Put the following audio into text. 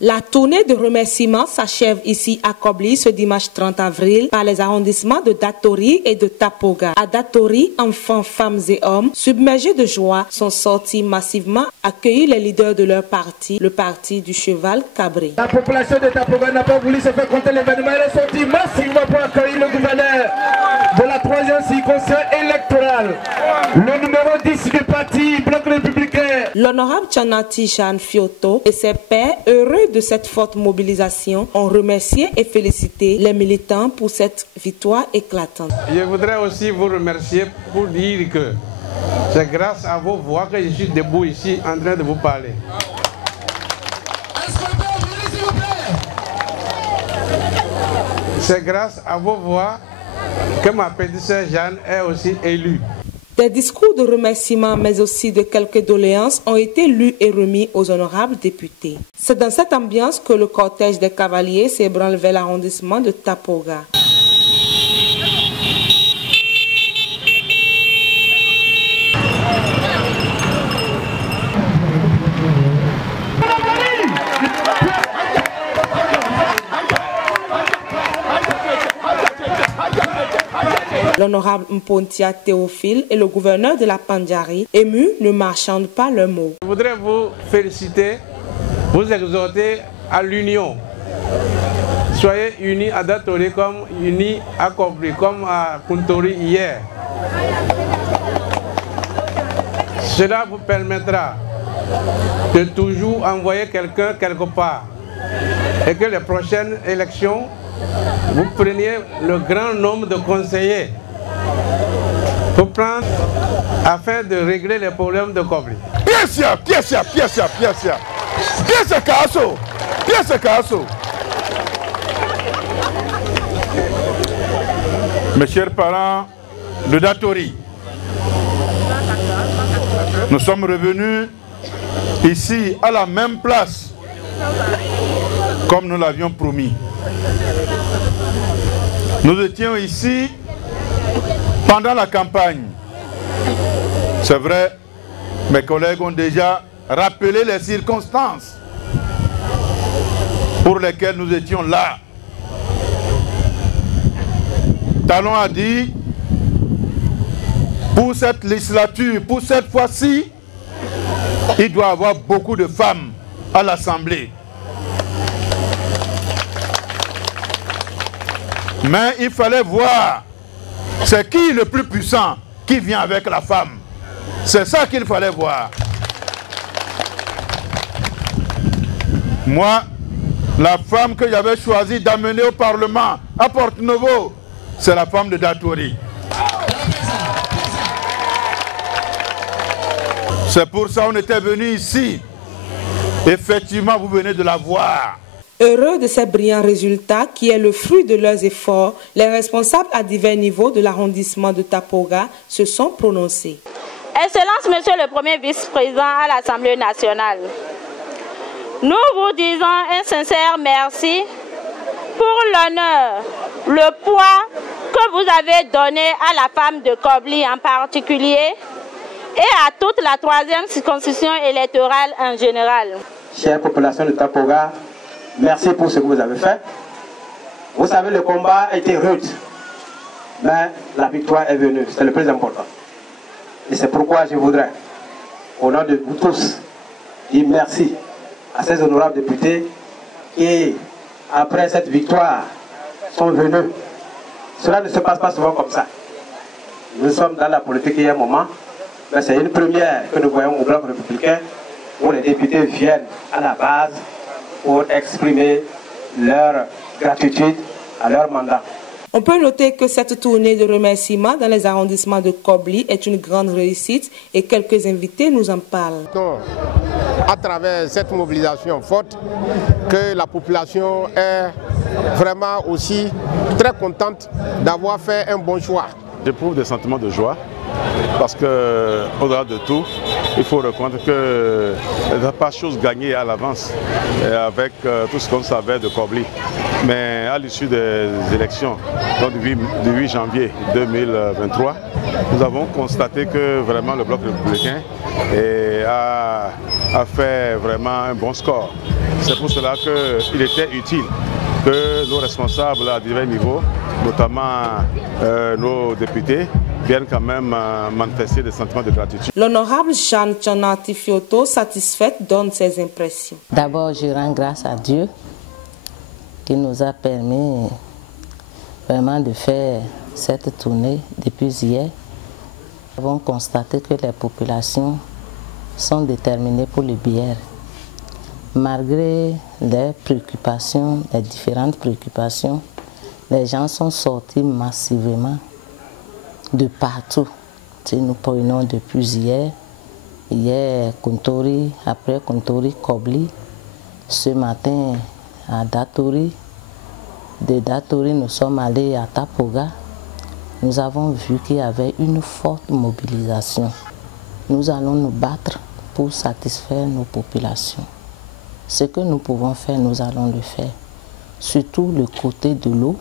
La tournée de remerciements s'achève ici à Kobli ce dimanche 30 avril par les arrondissements de Datori et de Tapoga. À Datori, enfants, femmes et hommes, submergés de joie, sont sortis massivement accueillir les leaders de leur parti, le parti du cheval cabré. La population de Tapoga n'a pas voulu se faire compter l'événement. Elle est sortie massivement pour accueillir le gouverneur de la 3e circonscription électorale, le numéro 10 du parti Bloc républicain. L'honorable Tchanati Jeanne Fioto et ses pairs, heureux de cette forte mobilisation, ont remercié et félicité les militants pour cette victoire éclatante. Je voudrais aussi vous remercier pour dire que c'est grâce à vos voix que je suis debout ici en train de vous parler. C'est grâce à vos voix que ma petite sœur Jeanne est aussi élue. Des discours de remerciement, mais aussi de quelques doléances ont été lus et remis aux honorables députés. C'est dans cette ambiance que le cortège des cavaliers s'ébranle vers l'arrondissement de Tapoga. L'honorable Mpontia Théophile et le gouverneur de la Pandjari, émus, ne marchandent pas leurs mots. Je voudrais vous féliciter, vous exhorter à l'union. Soyez unis à Datori comme unis à Kobli, comme à Kuntori hier. Cela vous permettra de toujours envoyer quelqu'un quelque part et que les prochaines élections, vous preniez le grand nombre de conseillers pour prendre afin de régler les problèmes de Kobli. Pièce. Mes chers parents de Datori, nous sommes revenus ici à la même place comme nous l'avions promis. Nous étions ici pendant la campagne. C'est vrai, mes collègues ont déjà rappelé les circonstances pour lesquelles nous étions là. Talon a dit, pour cette législature, pour cette fois-ci, il doit y avoir beaucoup de femmes à l'Assemblée. Mais il fallait voir, c'est qui le plus puissant qui vient avec la femme. C'est ça qu'il fallait voir. Moi, la femme que j'avais choisi d'amener au Parlement à Porto-Novo, c'est la femme de Datori. C'est pour ça qu'on était venu ici. Effectivement, vous venez de la voir. Heureux de ces brillants résultats qui est le fruit de leurs efforts, les responsables à divers niveaux de l'arrondissement de Tapoga se sont prononcés. Excellence, Monsieur le Premier vice-président à l'Assemblée nationale, nous vous disons un sincère merci pour l'honneur, le poids que vous avez donné à la femme de Kobli en particulier et à toute la 3e circonscription électorale en général. Chère population de Tapoga, merci pour ce que vous avez fait. Vous savez, le combat a été rude, mais la victoire est venue, c'est le plus important. Et c'est pourquoi je voudrais, au nom de vous tous, dire merci à ces honorables députés qui, après cette victoire, sont venus. Cela ne se passe pas souvent comme ça. Nous sommes dans la politique il y a un moment, mais c'est une première que nous voyons au Bloc républicain où les députés viennent à la base pour exprimer leur gratitude à leur mandat. On peut noter que cette tournée de remerciements dans les arrondissements de Kobli est une grande réussite et quelques invités nous en parlent. À travers cette mobilisation forte, que la population est vraiment aussi très contente d'avoir fait un bon choix. J'éprouve des sentiments de joie parce que, au-delà de tout, il faut reconnaître que il n'y a pas de chose gagnée à l'avance avec tout ce qu'on savait de Kobli. Mais à l'issue des élections donc du 8 janvier 2023, nous avons constaté que vraiment le Bloc républicain a fait vraiment un bon score. C'est pour cela qu'il était utile que nos responsables à divers niveaux, notamment nos députés, viennent quand même manifester des sentiments de gratitude. L'honorable Jeanne Tchanati Fioto, satisfaite, donne ses impressions. D'abord, je rends grâce à Dieu qui nous a permis vraiment de faire cette tournée depuis hier. Nous avons constaté que les populations sont déterminées pour le bière. Malgré les préoccupations, les différentes préoccupations, les gens sont sortis massivement de partout. Nous prenons depuis hier Kontori, après Kontori, Kobli, ce matin à Datori. De Datori, nous sommes allés à Tapoga. Nous avons vu qu'il y avait une forte mobilisation. Nous allons nous battre pour satisfaire nos populations. Ce que nous pouvons faire, nous allons le faire. Surtout le côté de l'eau.